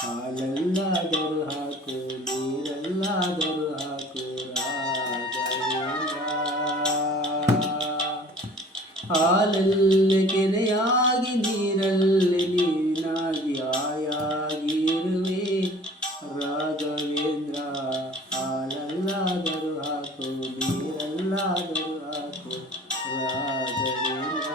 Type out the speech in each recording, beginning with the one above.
ಹಾಲಲ್ಲಾದರೂ ಹಾಕು ನೀರಲ್ಲಾದರೂ ಹಾಕು ರಾಘವೇಂದ್ರ. ಹಾಲಲ್ಲಿ ಕೆನೆಯಾಗಿ ನೀರಲ್ಲಿ ನೀನಾಗಿ ಆಯಾಗಿ ಇರುವೆ ರಾಘವೇಂದ್ರ. ಹಾಲಲ್ಲಾದರೂ ಹಾಕು ನೀರಲ್ಲಾದರೂ ಹಾಕು ರಾಘವೇಂದ್ರ.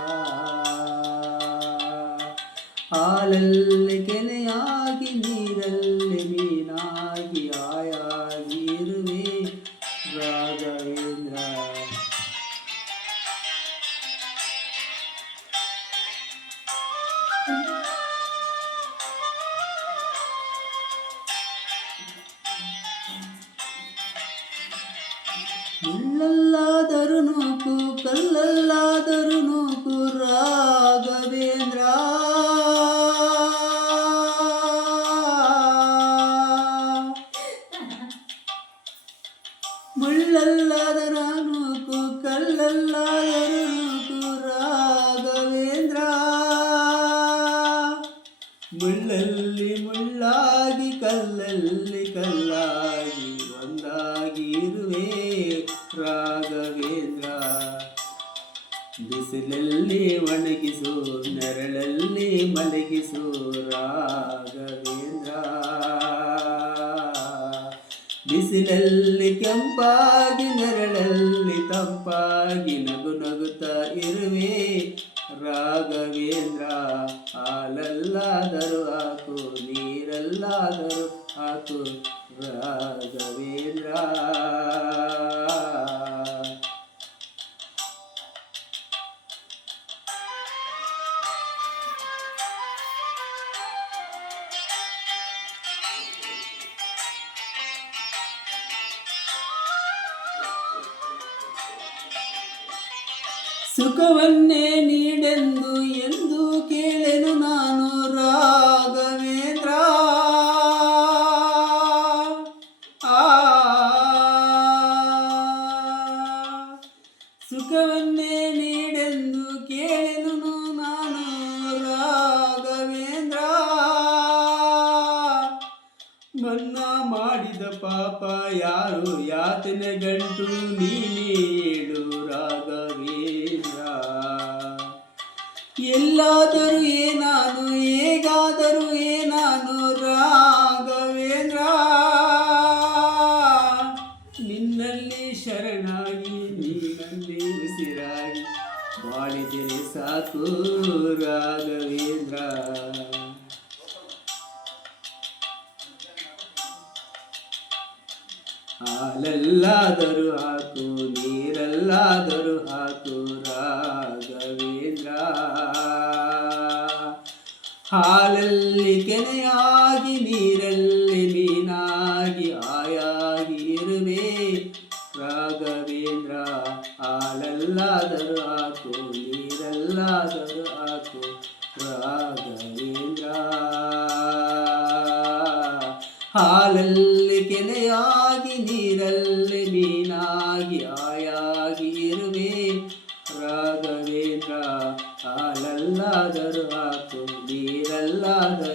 ಹಾಲಲ್ಲಿ ಕೆನೆಯಾಗಿ ನೀರಲ್ಲಿ ಮೀನಾಗಿ ಆಯಾಗಿ ಇರುವೆ ರಾಘವೇಂದ್ರ. ಮುಳ್ಳಲ್ಲಾದರೂ ನೂಕು ಕಲ್ಲಲ್ಲಾದರೂ ನೂಕು ರಾಘವೇಂದ್ರ. ಮುಳ್ಳಲ್ಲಾದರ ನೂಕು ಕಲ್ಲಲ್ಲಾದರೂ ನೂಕು ರಾಘವೇಂದ್ರ. ಮುಳ್ಳಲ್ಲಿ ಮುಳ್ಳಾಗಿ ಕಲ್ಲಲ್ಲಿ ಕಲ್ಲಾಗಿ ಒಂದಾಗಿ ಇರುವೆ ರಾಘವೇಂದ್ರ. ಬಿಸಿಲಲ್ಲಿ ಒಣಗಿಸು ನೆರಳಲ್ಲಿ ಮಲಗಿಸು ರಾಘವೇಂದ್ರ. ಬಿಸಿಲಲ್ಲಿ ಕೆಂಪಾಗಿ ನೆರಳಲ್ಲಿ ತಂಪಾಗಿ ನಗು ನಗುತ್ತಾ ಇರುವೆ ರಾಘವೇಂದ್ರ. ಹಾಲಲ್ಲಾದರೂ ಹಾಕು ನೀರಲ್ಲಾದರೂ ಹಾಕು ರಾಘವೇಂದ್ರ. ಸುಖವನ್ನೇ ನೀಡೆಂದು ಎಂದು ಕೇಳೆನು ನಾನು ರಾಘವೇಂದ್ರ. ಸುಖವನ್ನೇ ನೀಡೆಂದು ಕೇಳೆನು ನಾನು ರಾಘವೇಂದ್ರ. ಮನ್ನಾ ಮಾಡಿದ ಪಾಪ ಯಾರು ಯಾತನೆ ಗಂಟು ನೀನೇ ಹೇಳು ರಾಘವೇಂದ್ರ. ಎಲ್ಲಾದರೂ ಏನಾನು ಹೇಗಾದರೂ ಏನಾನು ರಾಘವೇಂದ್ರ. ನಿನ್ನಲ್ಲಿ ಶರಣಾಗಿ ನೀನಲ್ಲಿ ಉಸಿರಾಗಿ ಬಾಳಿದರೆ ಸಾಕು ರಾಘವೇಂದ್ರ. ಹಾಲಲ್ಲಾದರೂ ಹಾಕು ನೀರಲ್ಲಾದರೂ ಹಾಕು ರಾಘವೇಂದ್ರ. ಹಾಲಲ್ಲಿ ಕೆನೆಯಾಗಿ ನೀರಲ್ಲಿ ಮೀನಾಗಿ ಆಯಾಗಿ ಇರುವೆ ರಾಘವೇಂದ್ರ. ಹಾಲಲ್ಲಾದರೂ ಹಾಕು ನೀರಲ್ಲಾದರೂ ಹಾಕು ರಾಘವೇಂದ್ರ. ಹಾಲಲ್ಲಿ ಕೆನೆಯಾಗಿ ನೀರಲ್ಲಿ ಮೀನಾಗಿ ಆಯಾಗಿ ಇರುವೆ ರಾಘವೇಂದ್ರ. ಹಾಲಲ್ಲಾದರೂ ಹಾಕು ನೀರಲ್ಲಾದರೂ